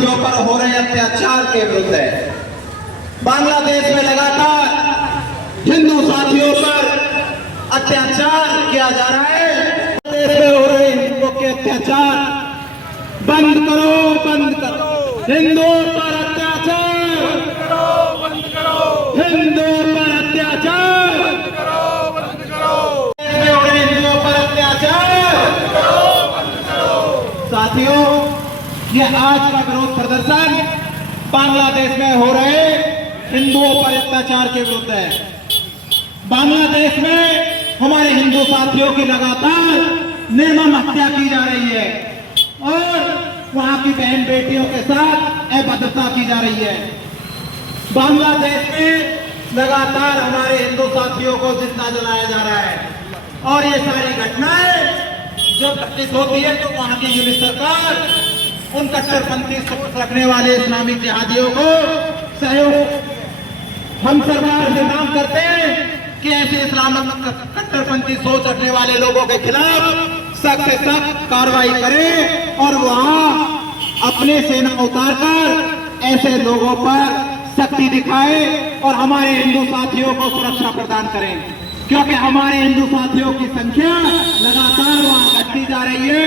साथियों पर हो रहे अत्याचार के विरुद्ध है। बांग्लादेश में लगातार हिंदू साथियों पर अत्याचार किया जा रहा है। देश में हो रहे हिंदुओं के अत्याचार बंद करो, बंद करो। हिंदुओं पर अत्याचार बंद करो, हिंदुओं पर अत्याचार बंद करो, बंद करो। देश में हो रहे हिंदुओं पर अत्याचार बंद करो। साथियों, ये आज का विरोध प्रदर्शन बांग्लादेश में हो रहे हिंदुओं पर अत्याचार के विरुद्ध है। बांग्लादेश में हमारे हिंदू साथियों की लगातार निर्मम हत्या की जा रही है और वहां की बहन बेटियों के साथ अभद्रता की जा रही है। बांग्लादेश में लगातार हमारे हिंदू साथियों को जिंदा जलाया जा रहा है और ये सारी घटनाएं जब घटित होती है तो वहां की यूनिट सरकार उन कट्टरपंथी सोच रखने वाले इस्लामिक जिहादियों को सहयोग हम सरकार से मांग करते हैं कि ऐसे इस्लामिक कट्टरपंथी सोच रखने वाले लोगों के खिलाफ सख्त से सख्त कार्रवाई करें और वहां अपने सेना उतारकर ऐसे लोगों पर सख्ती दिखाए और हमारे हिंदू साथियों को सुरक्षा प्रदान करें, क्योंकि हमारे हिंदू साथियों की संख्या लगातार वहां घटती जा रही है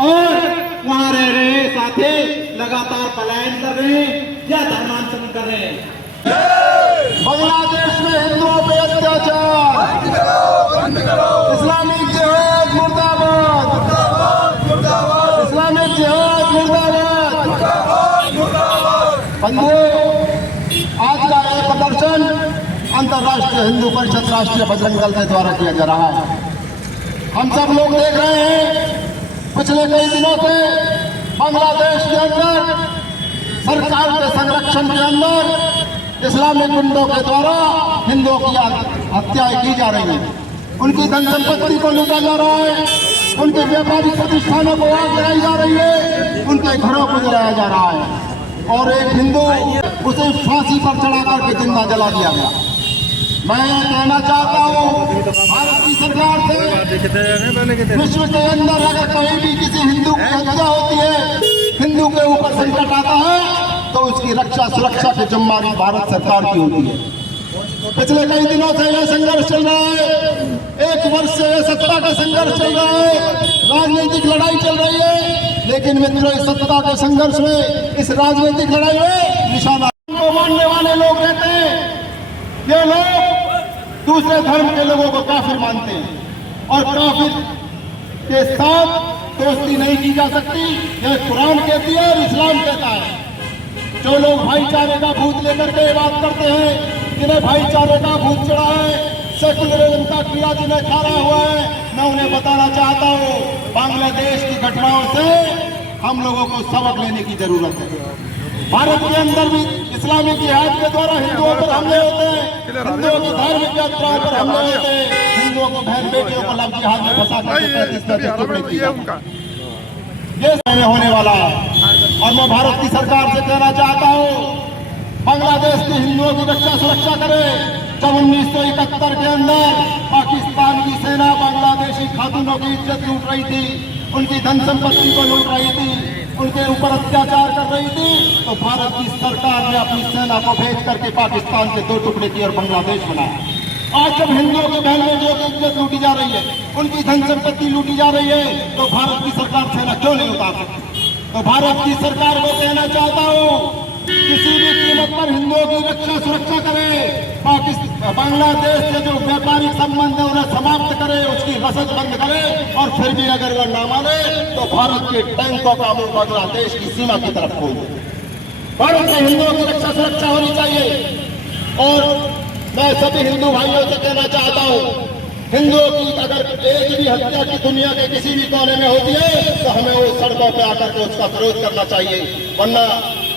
और वहां रह रहे साथी लगातार पलायन कर रहे हैं या धर्मांतरण कर रहे हैं। बांग्लादेश में हिंदुओं पे अत्याचार बंद करो, बंद करो। इस्लामिक जिहाद मुर्दाबाद, मुर्दाबाद, मुर्दाबाद। इस्लामिक जिहाद मुर्दाबाद, मुर्दाबाद, मुर्दाबाद। बंधुओं, आज का यह प्रदर्शन अंतर्राष्ट्रीय हिंदू परिषद राष्ट्रीय बजरंग दल के द्वारा किया जा रहा है। हम सब लोग देख रहे हैं पिछले कई दिनों से बांग्लादेश के अंदर सरकार के संरक्षण के अंदर इस्लामिक गुंडों के द्वारा हिंदुओं की हत्याएं की जा रही हैं, उनकी धन संपत्ति को लूटा जा रहा है, उनके व्यापारिक प्रतिष्ठानों को आग लगाई जा रही है, उनके घरों को जलाया जा रहा है और एक हिंदू उसे फांसी पर चढ़ा करके जिंदा जला दिया गया। मैं कहना चाहता हूँ भारत की सरकार से, विश्व के अंदर अगर कहीं भी किसी हिंदू की हत्या होती है, हिंदू के ऊपर संकट आता है तो उसकी रक्षा सुरक्षा की जिम्मेदारी भारत सरकार की होती है। पिछले कई दिनों से यह संघर्ष चल रहा है, एक वर्ष से यह सत्ता का संघर्ष चल रहा है, राजनीतिक लड़ाई चल रही है, लेकिन मित्रों इस सत्ता के संघर्ष में, इस राजनीतिक लड़ाई में निशाना को मानने वाले लोग रहते हैं। ये लोग दूसरे धर्म के लोगों को काफिर मानते हैं और काफिर के साथ दोस्ती नहीं की जा सकती, यह कुरान कहती है और इस्लाम कहता है। जो लोग भाईचारे का भूत लेकर के बात करते हैं, जिन्हें भाईचारे का भूत चढ़ा है, सेकुलरिज्म का कीड़ा जिन्हें खाना हुआ है, मैं उन्हें बताना चाहता हूँ बांग्लादेश की घटनाओं से हम लोगों को सबक लेने की जरूरत है। भारत के अंदर भी इस्लामिक जिहाद के द्वारा हिंदुओं पर हमले होते हैं, हिंदुओं की धार्मिक यात्राओं पर हमले होते हैं, हिंदुओं को बहन बेटियों को लव जिहाद में फंसा करके ये होने वाला है। और मैं भारत की सरकार से कहना चाहता हूँ बांग्लादेश के हिंदुओं की रक्षा सुरक्षा करे। जब 1971 के अंदर पाकिस्तान की सेना बांग्लादेशी खातूनों की इज्जत लूट रही थी, उनकी धन संपत्ति को लूट रही थी, उनके ऊपर अत्याचार कर रही थी, तो भारत की सरकार ने अपनी सेना को भेज करके पाकिस्तान के 2 टुकड़े किए और बांग्लादेश बनाया। आज जब हिंदुओं की बहनों की इज्जत लूटी जा रही है, उनकी धन संपत्ति लूटी जा रही है, तो भारत की सरकार सेना क्यों नहीं उतार सकती? तो भारत की सरकार को कहना चाहता हूँ किसी भी कीमत पर हिंदुओं की रक्षा सुरक्षा करे, बांग्लादेश से जो व्यापारिक संबंध है उन्हें समाप्त करे, उसकी रसद बंद करे और फिर भी अगर वह ना माने तो भारत के टैंकों का मुंह बांग्लादेश की सीमा की तरफ खोल दे। भारत में हिंदुओं की रक्षा सुरक्षा होनी चाहिए और मैं सभी हिंदू भाइयों से कहना चाहता हूँ हिंदुओं की अगर एक भी हत्या की दुनिया के किसी भी कोने में होती है तो हमें वो सड़कों पर आकर के उसका विरोध करना चाहिए, वरना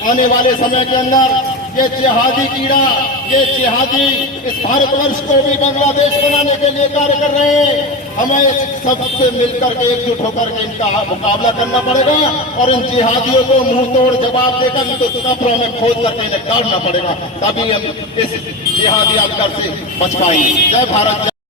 आने वाले समय के अंदर ये जिहादी कीड़ा, ये जिहादी इस भारतवर्ष को भी बांग्लादेश बनाने के लिए कार्य कर रहे हैं। हमें सबसे मिलकर के एकजुट होकर के इनका मुकाबला करना पड़ेगा और इन जिहादियों को मुंह तोड़ जवाब देकर इनको कब्रों में खोद करके इन्हें काटना पड़ेगा, तभी हम इस जिहादी अवसर से बच पाएंगे। जय भारत।